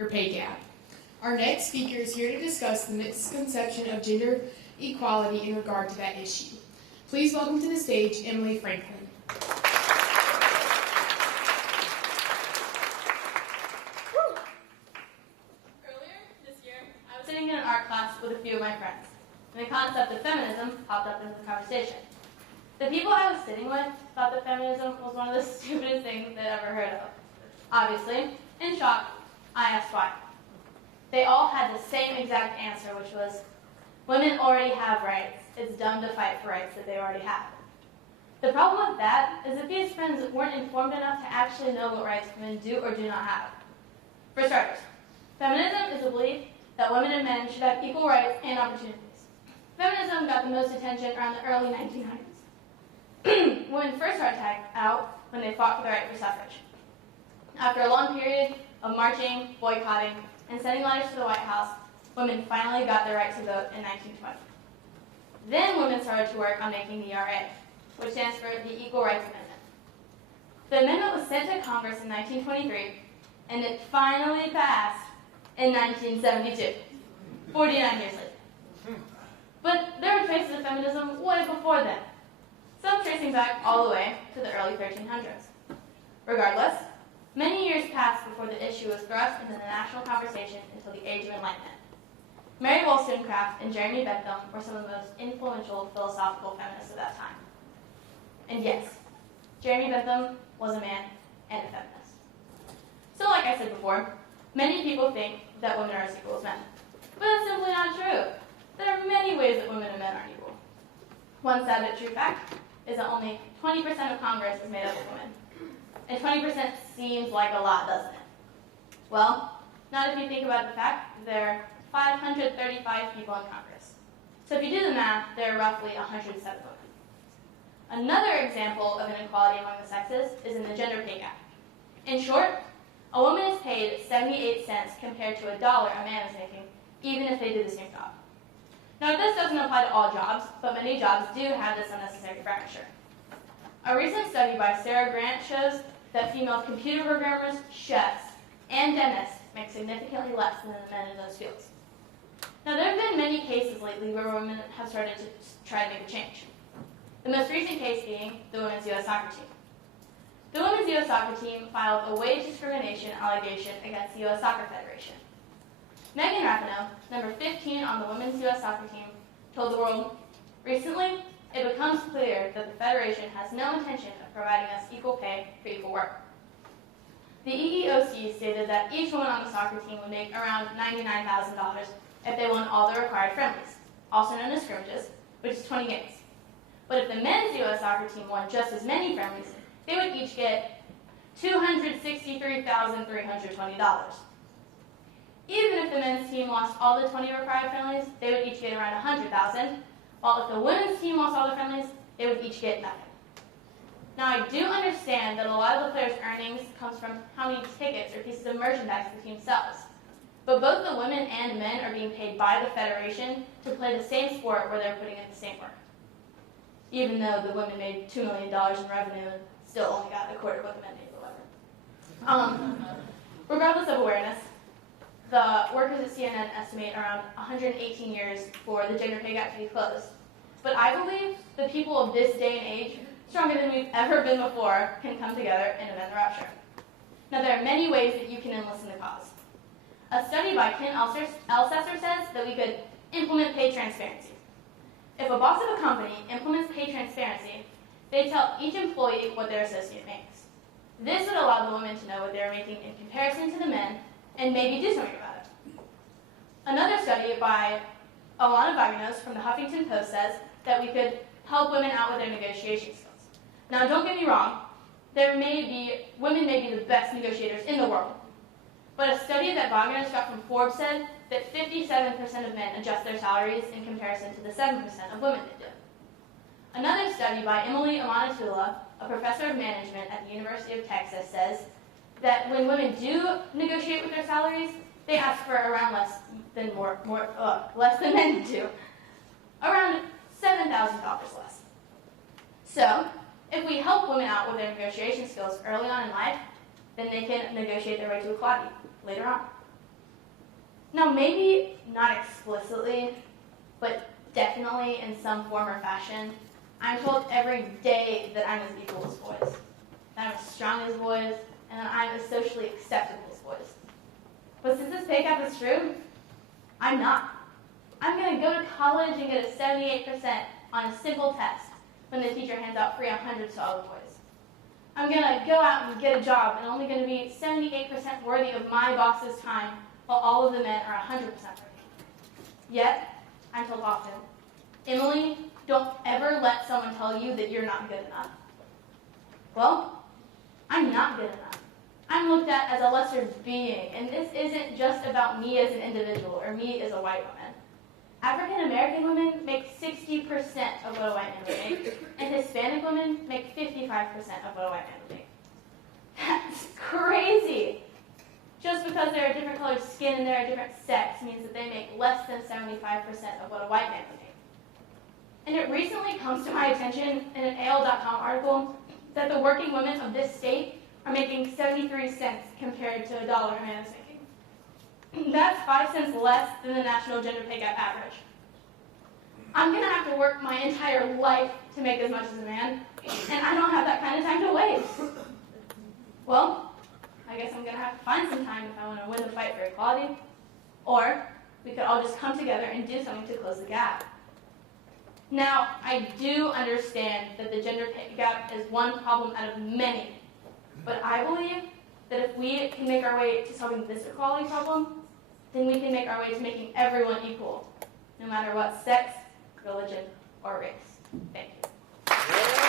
your pay gap. Our next speaker is here to discuss the misconception of gender equality in regard to that issue. Please welcome to the stage Emily Franklin. Earlier this year, I was sitting in an art class with a few of my friends, and the concept of feminism popped up into the conversation. The people I was sitting with thought that feminism was one of the stupidest things they'd ever heard of. Obviously, in shock, I asked why. They all had the same exact answer, which was, women already have rights. It's dumb to fight for rights that they already have. The problem with that is that these friends weren't informed enough to actually know what rights women do or do not have. For starters, feminism is a belief that women and men should have equal rights and opportunities. Feminism got the most attention around the early 1900s. Women first started out when they fought for the right for suffrage. After a long period of marching, boycotting, and sending letters to the White House, women finally got their right to vote in 1920. Then women started to work on making the ERA, which stands for the Equal Rights Amendment. The amendment was sent to Congress in 1923, and it finally passed in 1972, 49 years later. But there were traces of feminism way before then, some tracing back all the way to the early 1300s. Regardless, many years passed before the issue was thrust into the national conversation until the Age of Enlightenment. Mary Wollstonecraft and Jeremy Bentham were some of the most influential philosophical feminists of that time. And yes, Jeremy Bentham was a man and a feminist. So like I said before, many people think that women are as equal as men. But that's simply not true. There are many ways that women and men are equal. One sad but true fact is that only 20% of Congress is made up of women. And 20% seems like a lot, doesn't it? Well, not if you think about the fact that there are 535 people in Congress. So if you do the math, there are roughly 107 women. Another example of inequality among the sexes is in the gender pay gap. In short, a woman is paid 78 cents compared to $1 a man is making, even if they do the same job. Now, this doesn't apply to all jobs, but many jobs do have this unnecessary fracture. A recent study by Sarah Grant shows that female computer programmers, chefs, and dentists make significantly less than the men in those fields. Now, there have been many cases lately where women have started to try to make a change. The most recent case being the women's U.S. soccer team. The women's U.S. soccer team filed a wage discrimination allegation against the U.S. Soccer Federation. Megan Rapinoe, number 15 on the women's U.S. soccer team, told the world, "Recently, it becomes clear that the Federation has no intention of providing us equal pay for equal work." The EEOC stated that each woman on the soccer team would make around $99,000 if they won all the required friendlies, also known as scrimmages, which is 20 games. But if the men's U.S. soccer team won just as many friendlies, they would each get $263,320. Even if the men's team lost all the 20 required friendlies, they would each get around $100,000, while if the women's team lost all the friendlies, they would each get nothing. Now, I do understand that a lot of the players' earnings comes from how many tickets or pieces of merchandise the team sells. But both the women and men are being paid by the Federation to play the same sport where they're putting in the same work. Even though the women made $2 million in revenue and still only got a quarter of what the men made, or whatever. Regardless of awareness, the workers at CNN estimate around 118 years for the gender pay gap to be closed. But I believe the people of this day and age, stronger than we've ever been before, can come together and amend the rupture. Now, there are many ways that you can enlist in the cause. A study by Ken Elsesser says that we could implement pay transparency. If a boss of a company implements pay transparency, they tell each employee what their associate makes. This would allow the women to know what they're making in comparison to the men and maybe do something about it. Another study by Alana Vaganos from the Huffington Post says that we could help women out with their negotiation skills. Now, don't get me wrong, women may be the best negotiators in the world. But a study that Vaganos got from Forbes said that 57% of men adjust their salaries in comparison to the 7% of women that do. Another study by Emily Amanatula, a professor of management at the University of Texas, says that when women do negotiate with their salaries, they ask for around less than men do, around $7,000 less. So, if we help women out with their negotiation skills early on in life, then they can negotiate their way to equality later on. Now, maybe not explicitly, but definitely in some form or fashion, I'm told every day that I'm as equal as boys, that I'm as strong as boys, and that I'm as socially acceptable as boys. But since this pay gap is true, I'm not. I'm going to go to college and get a 78% on a simple test when the teacher hands out free 100s to all the boys. I'm going to go out and get a job and only going to be 78% worthy of my boss's time while all of the men are 100% worthy. Yet, I'm told often, Emily, don't ever let someone tell you that you're not good enough. Well, I'm not good enough. I'm looked at as a lesser being, and this isn't just about me as an individual or me as a white woman. African American women make 60% of what a white man would make, and Hispanic women make 55% of what a white man would make. That's crazy! Just because they're a different colored skin and they're a different sex means that they make less than 75% of what a white man would make. And it recently comes to my attention in an AL.com article that the working women of this state are making 73 cents compared to $1 a man is making. That's 5 cents less than the national gender pay gap average. I'm going to have to work my entire life to make as much as a man, and I don't have that kind of time to waste. Well, I guess I'm going to have to find some time if I want to win the fight for equality, or we could all just come together and do something to close the gap. Now, I do understand that the gender pay gap is one problem out of many, but I believe that if we can make our way to solving this equality problem, then we can make our way to making everyone equal, no matter what sex, religion, or race. Thank you.